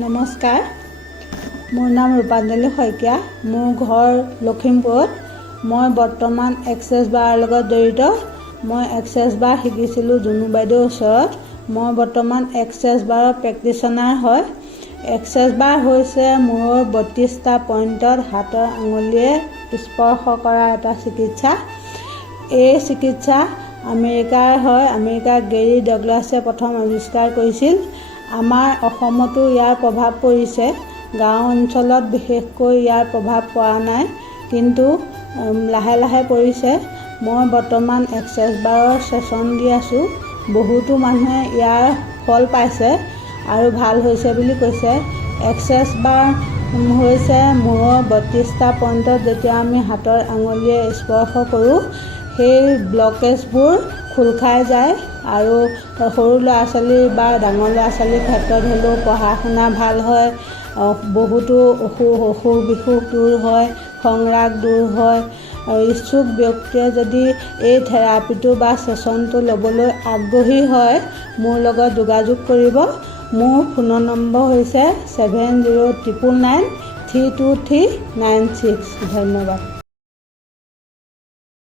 নমস্কাৰ, মোৰ নাম ৰূপাঞ্জলি শইকীয়া। মোৰ ঘৰ লখিমপুৰত। মই বৰ্তমান এক্সেছ বাৰৰ লগত জড়িত। মই এক্সেছ বাৰ শিকিছিলোঁ জুনু বাইদেউৰ ওচৰত। মই বৰ্তমান এক্সেছ বাৰৰ প্ৰেক্টিশ্যনাৰ হয়। এক্সেছ বাৰ হৈছে মূৰৰ 32টা পইণ্টত হাতৰ আঙুলিয়ে স্পৰ্শ কৰা এটা চিকিৎসা। এই চিকিৎসা আমেৰিকাৰ হয়। আমেৰিকাৰ গেৰী ডগলাছে প্ৰথম আৱিষ্কাৰ কৰিছিল। আমাৰ অসমতো ইয়াৰ প্ৰভাৱ পৰিছে। গাঁও অঞ্চলত বিশেষকৈ ইয়াৰ প্ৰভাৱ পৰা নাই, কিন্তু লাহে লাহে পৰিছে। মই বৰ্তমান এক্সেছ বাৰৰ ছেশ্যন দি আছোঁ। বহুতো মানুহে ইয়াৰ ফল পাইছে আৰু ভাল হৈছে বুলি কৈছে। এক্সেছ বাৰ হৈছে মূৰৰ 32টা পইণ্টত যেতিয়া আমি হাতৰ আঙুলিয়ে স্পৰ্শ কৰোঁ, সেই ব্লকেজবোৰ খোল খাই যায় আৰু সৰু ল'ৰা ছোৱালী বা ডাঙৰ ল'ৰা ছোৱালীৰ ক্ষেত্ৰত হ'লেও পঢ়া শুনা ভাল হয়। বহুতো অসুখ বিসুখ দূৰ হয়, খং-ৰাগ দূৰ হয়। আৰু ইচ্ছুক ব্যক্তিয়ে যদি এই থেৰাপিটো বা ছেশ্যনটো ল'বলৈ আগ্ৰহী হয়, মোৰ লগত যোগাযোগ কৰিব। মোৰ ফোনৰ নম্বৰ হৈছে 7099932396। ধন্যবাদ।